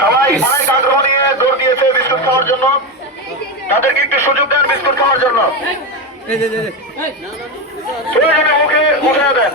সবাই অনেক আগ্রহ নিয়ে দৌড় দিয়েছে বিস্কুট খাওয়ার জন্য। তাদেরকে একটু সুযোগ দেন বিস্কুট খাওয়ার জন্য। মুখে উঠে দেন।